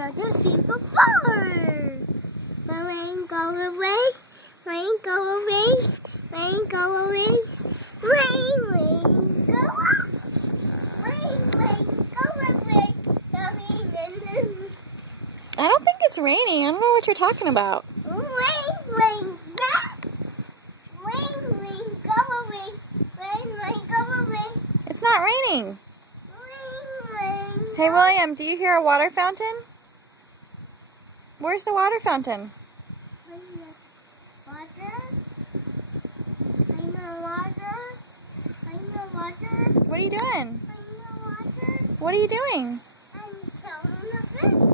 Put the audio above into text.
got to see before. My rain go away, rain go away, rain go away, rain go up, rain go away. I don't think it's raining. I don't know what you're talking about. Rain back, rain go away, rain go away. It's not raining. Rain. Hey, William, do you hear a water fountain? Where's the water fountain? Water. I know water. I know water. What are you doing? I know water. What are you doing? I'm so in the